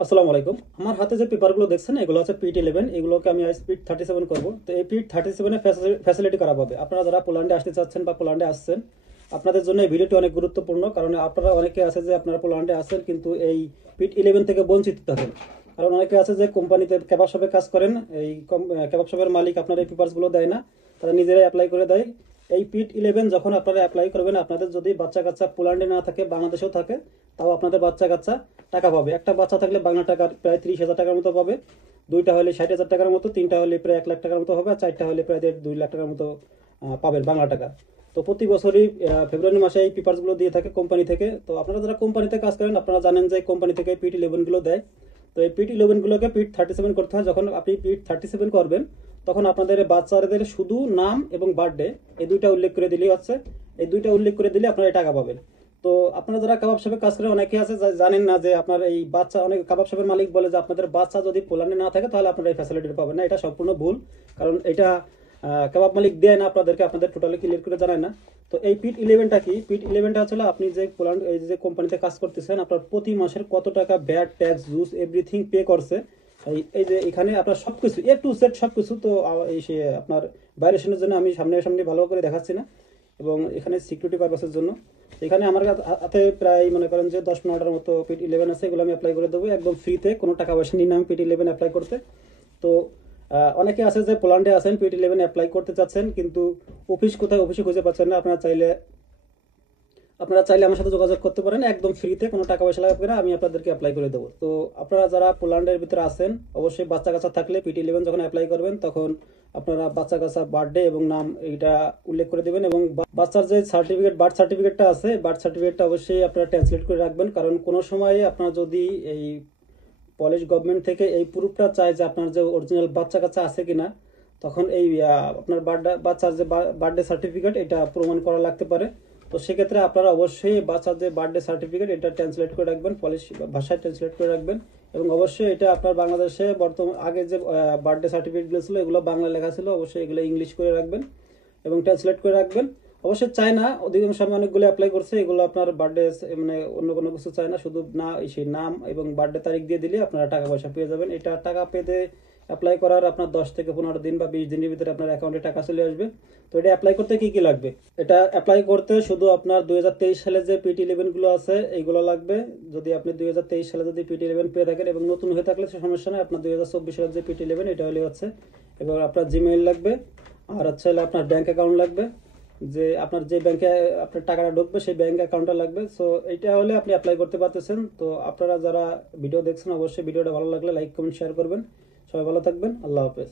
আসসালামু আলাইকুম। আমার হাতে যে পেপারগুলো দেখছেন এগুলো হচ্ছে পিট 11, এগুলোকে আমি আজ পিট 37 করবো। তো এই পিট 37 ফ্যাসিলিটি করা হবে। আপনারা যারা পোল্যান্ডে আসতে চাচ্ছেন বা পোল্যান্ডে আসছেন, আপনাদের জন্য এই ভিডিওটি অনেক গুরুত্বপূর্ণ, কারণ আপনারা অনেকে আছে যে আপনারা পোল্যান্ডে আসেন কিন্তু এই পিট 11 থেকে বঞ্চিত থাকেন। কারণ অনেকে আছে যে কোম্পানিতে কেবাব শপে কাজ করেন, এই কেবাব শপের মালিক আপনার এই পেপারসগুলো দেয় না, তারা নিজেরাই অ্যাপ্লাই করে দেয়। এই পিট 11 যখন আপনারা অ্যাপ্লাই করবেন, আপনাদের যদি বাচ্চা কাচ্চা পোল্যান্ডে না থাকে, বাংলাদেশেও থাকে, তাও আপনাদের বাচ্চা কাচ্চা টাকা পাবে। একটা বাচ্চা থাকলে বাংলা টাকার প্রায় 30,000 টাকার মতো পাবে, দুইটা হলে 60,000 টাকার মতো, তিনটা হলে প্রায় 1 লাখ টাকার মতো হবে, আর চারটা হলে প্রায় 2 লাখ টাকার মতো পাবেন বাংলা টাকা। তো প্রতি বছরই ফেব্রুয়ারি মাসে এই পেপারসগুলো দিয়ে থাকে কোম্পানি থেকে। তো আপনারা যারা কোম্পানিতে কাজ করেন আপনারা জানেন যে কোম্পানি থেকে পিট 11 গুলো দেয়। তো এই পিট 11 গুলোকে পিট 37 করতে হয়। যখন আপনি পিট 37 করবেন, তখন আপনাদের বাচ্চাদের শুধু নাম এবং বার্থডে এই দুইটা উল্লেখ করে দিলেই হচ্ছে। এই দুইটা উল্লেখ করে দিলে আপনারা এই টাকা পাবেন। তো আপনারা যারা কাবাব শপে কাজ করেন অনেকে আছে জানেন না যে আপনার এই বাচ্চা, অনেক কাবাব শপের মালিক বলে যে আপনাদের বাচ্চা যদি পোল্যান্ডে না থাকে তাহলে আপনারা এই ফ্যাসিলিটি পাবেন না। এটা সম্পূর্ণ ভুল, কারণ এটা কাবাব মালিক দেয় না আপনাদেরকে, আপনাদের টোটালি ক্লিয়ার করে জানায় না। তো এই পিট 11টা কি? পিট 11টা আসলে আপনি যে পোল্যান্ড এই যে কোম্পানিতে কাজ করতেছেন, আপনার প্রতি মাসের কত টাকা bad tax juice everything pay করছে। এই যে এখানে আপনার সবকিছু A to Z সবকিছু। তো এই সে আপনার ভাইরেশনের জন্য আমি সামনে সামনে ভালো করে দেখাচ্ছি না, এবং এখানে সিকিউরিটি পারপাসের জন্য এখানে আমার হাতে প্রায় মনে করেন যে 10-15টার মতো পিট 11 আছে। এগুলো আমি অ্যাপ্লাই করে দেবো একদম ফ্রিতে, কোনো টাকা পয়সা নিই না আমি পিট 11 অ্যাপ্লাই করতে। তো অনেকে আছে যে পোল্যান্ডে আছেন, পিট 11 অ্যাপ্লাই করতে চাচ্ছেন কিন্তু অফিস কোথায়, অফিসে খুঁজে পাচ্ছেন না। আপনারা চাইলে আমার সাথে যোগাযোগ করতে পারেন একদম ফ্রিতে, কোনো টাকা পয়সা লাগবে না, আমি আপনাদেরকে অ্যাপ্লাই করে দেবো। তো আপনারা যারা পোল্যান্ডের ভিতরে আছেন অবশ্যই বাচ্চা কাচ্চা থাকলে পিট 11 যখন অ্যাপ্লাই করবেন তখন আপনারা বাচ্চা কাচ্চা বার্থডে এবং নাম এইটা উল্লেখ করে দেবেন, এবং বাচ্চার যে সার্টিফিকেট, বার্থ সার্টিফিকেটটা আছে, বার্থ সার্টিফিকেটটা অবশ্যই আপনারা ট্রান্সলেট করে রাখবেন। কারণ কোনো সময় আপনার যদি এই পলিশ গভর্নমেন্ট থেকে এই প্রুফটা চায় যে আপনার যে অরিজিনাল বাচ্চা কাচ্চা আছে কিনা, তখন এই আপনার বাচ্চার যে বার্থডে সার্টিফিকেট এটা প্রমাণ করা লাগতে পারে। তো সেক্ষেত্রে আপনারা অবশ্যই বাচ্চার যে বার্থডে সার্টিফিকেট এটা ট্রান্সলেট করে রাখবেন, পলিশ ভাষায় ট্রান্সলেট করে রাখবেন। এবং অবশ্যই এটা আপনার বাংলাদেশে বর্তমান আগে যে বার্থডে সার্টিফিকেটগুলো ছিল এগুলো বাংলা লেখা ছিল, অবশ্যই এগুলো ইংলিশ করে রাখবেন এবং ট্রান্সলেট করে রাখবেন। অবশ্যই চায় না, অধিকাংশ আমি অনেকগুলো অ্যাপ্লাই করছে, এগুলো আপনার বার্থডে মানে অন্য কোনো কিছু চায় না, শুধু না সেই নাম এবং বার্থডে তারিখ দিয়ে দিলে আপনারা টাকা পয়সা পেয়ে যাবেন। এটা টাকা পেতে অ্যাপ্লাই করার আপনার 10 থেকে 15 দিন বা 20 দিনের ভিতরে আপনার অ্যাকাউন্টে টাকা চলে আসবে। তো এটা অ্যাপ্লাই করতে কি কি লাগবে? এটা অ্যাপ্লাই করতে শুধু আপনার 2023 সালে যে পিট 11 গুলো আছে এইগুলো লাগবে। যদি আপনি 2023 সালে যদি পিট 11 পেয়ে থাকেন এবং নতুন হয়ে থাকলে সে সমস্যা নয়, আপনার 2024 সালের যে পিট 11 এটা হলে হচ্ছে। এবং আপনার জিমেইল লাগবে, আর হচ্ছে আপনার ব্যাংক অ্যাকাউন্ট লাগবে, যে আপনার যে ব্যাংকে আপনার টাকাটা ঢুকবে সেই ব্যাংক অ্যাকাউন্টটা লাগবে। সো এইটা হলে আপনি অ্যাপ্লাই করতে পারতেছেন। তো আপনারা যারা ভিডিও দেখছেন অবশ্যই ভিডিওটা ভালো লাগলে লাইক কমেন্ট শেয়ার করবেন। সবাই ভালো থাকবেন, আল্লাহ হাফেজ।